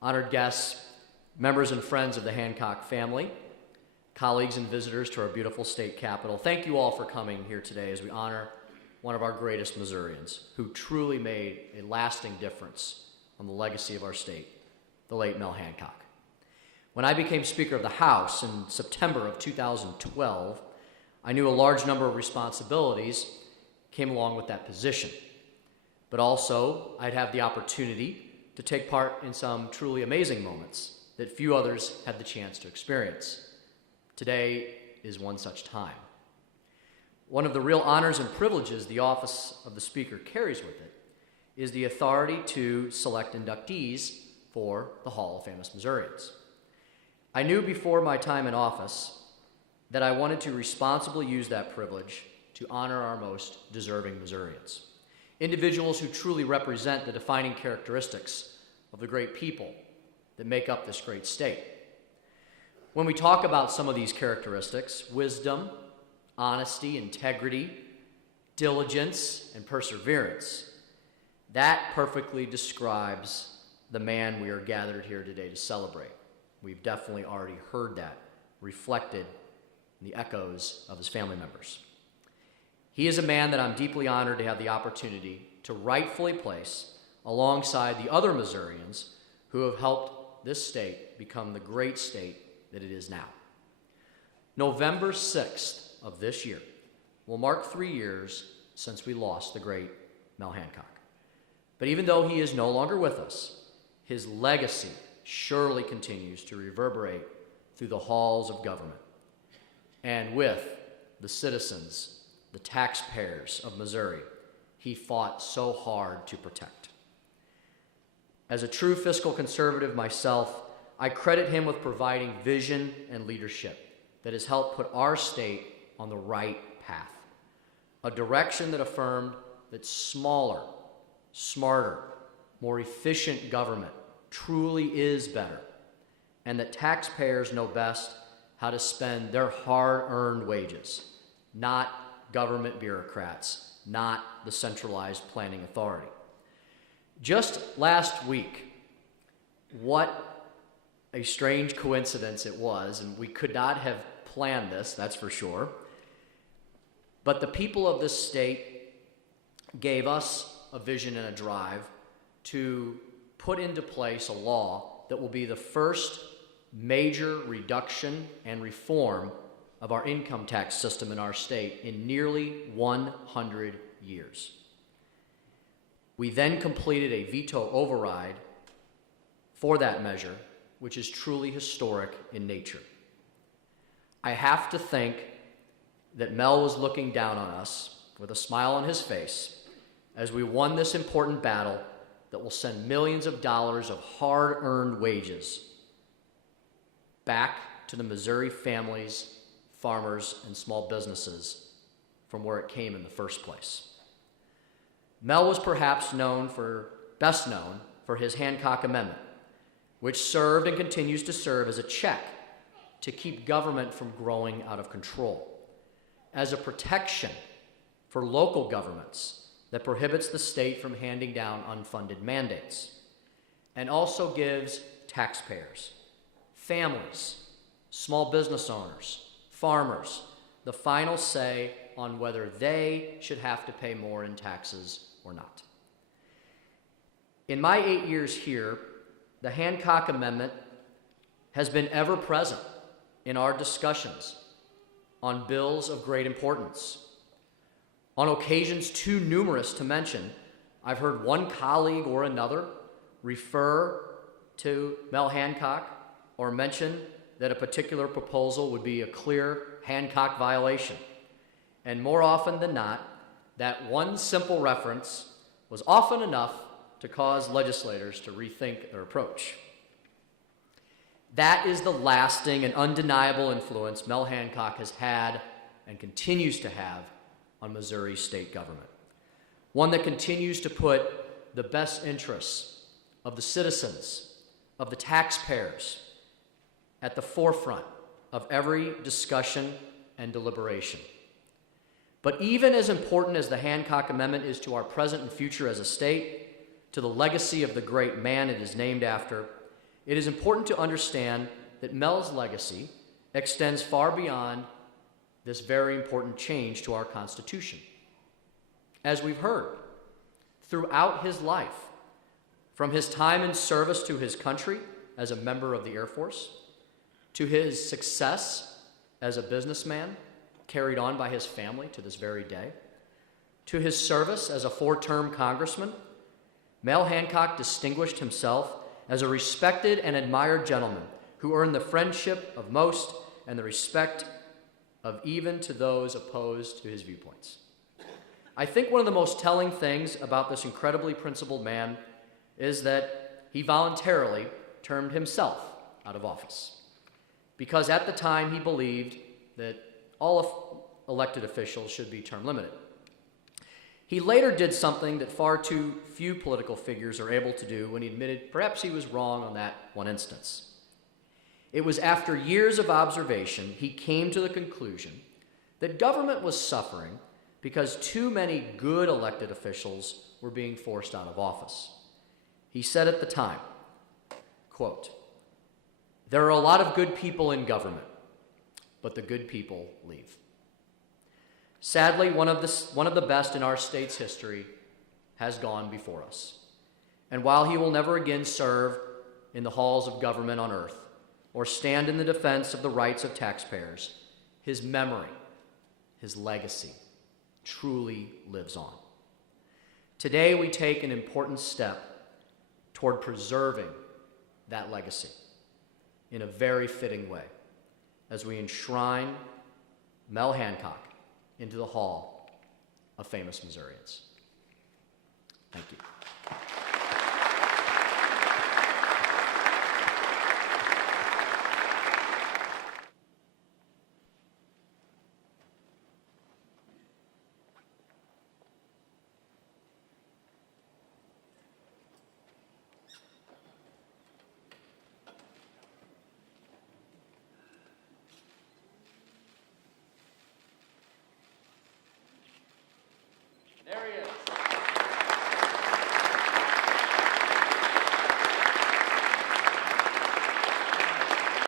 honored guests, members and friends of the Hancock family, colleagues and visitors to our beautiful state capitol, thank you all for coming here today as we honor one of our greatest Missourians who truly made a lasting difference on the legacy of our state, the late Mel Hancock. When I became Speaker of the House in September of 2012, I knew a large number of responsibilities came along with that position. But also, I'd have the opportunity to take part in some truly amazing moments that few others had the chance to experience. Today is one such time. One of the real honors and privileges the office of the Speaker carries with it is the authority to select inductees for the Hall of Famous Missourians. I knew before my time in office that I wanted to responsibly use that privilege to honor our most deserving Missourians, individuals who truly represent the defining characteristics of the great people that make up this great state. When we talk about some of these characteristics, wisdom, honesty, integrity, diligence, and perseverance, that perfectly describes the man we are gathered here today to celebrate. We've definitely already heard that reflected in the echoes of his family members. He is a man that I'm deeply honored to have the opportunity to rightfully place alongside the other Missourians who have helped this state become the great state that it is now. November 6th of this year will mark 3 years since we lost the great Mel Hancock. But even though he is no longer with us, his legacy surely continues to reverberate through the halls of government and with the citizens, the taxpayers of Missouri he fought so hard to protect. As a true fiscal conservative myself, I credit him with providing vision and leadership that has helped put our state on the right path, a direction that affirmed that smaller, smarter, more efficient government truly is better, and that taxpayers know best how to spend their hard-earned wages, not government bureaucrats, not the centralized planning authority. Just last week, what a strange coincidence it was, and we could not have planned this, that's for sure, but the people of this state gave us a vision and a drive to put into place a law that will be the first major reduction and reform of our income tax system in our state in nearly 100 years. We then completed a veto override for that measure, which is truly historic in nature. I have to think that Mel was looking down on us with a smile on his face as we won this important battle that will send millions of dollars of hard-earned wages back to the Missouri families, farmers, and small businesses from where it came in the first place. Mel was perhaps best known for his Hancock Amendment, which served and continues to serve as a check to keep government from growing out of control, as a protection for local governments that prohibits the state from handing down unfunded mandates, and also gives taxpayers, families, small business owners, farmers, the final say on whether they should have to pay more in taxes or not. In my 8 years here, the Hancock Amendment has been ever present in our discussions on bills of great importance. On occasions too numerous to mention, I've heard one colleague or another refer to Mel Hancock or mention that a particular proposal would be a clear Hancock violation. And more often than not, that one simple reference was often enough to cause legislators to rethink their approach. That is the lasting and undeniable influence Mel Hancock has had and continues to have on Missouri state government. One that continues to put the best interests of the citizens, of the taxpayers, at the forefront of every discussion and deliberation. But even as important as the Hancock Amendment is to our present and future as a state, to the legacy of the great man it is named after, it is important to understand that Mel's legacy extends far beyond this very important change to our Constitution. As we've heard, throughout his life, from his time in service to his country as a member of the Air Force, to his success as a businessman carried on by his family to this very day, to his service as a 4-term congressman, Mel Hancock distinguished himself as a respected and admired gentleman who earned the friendship of most and the respect of even to those opposed to his viewpoints. I think one of the most telling things about this incredibly principled man is that he voluntarily termed himself out of office, because at the time he believed that all elected officials should be term limited. He later did something that far too few political figures are able to do when he admitted perhaps he was wrong on that one instance. It was after years of observation he came to the conclusion that government was suffering because too many good elected officials were being forced out of office. He said at the time, quote, "There are a lot of good people in government, but the good people leave." Sadly, one of the best in our state's history has gone before us. And while he will never again serve in the halls of government on earth or stand in the defense of the rights of taxpayers, his memory, his legacy, truly lives on. Today, we take an important step toward preserving that legacy in a very fitting way as we enshrine Mel Hancock into the Hall of Famous Missourians. Thank you.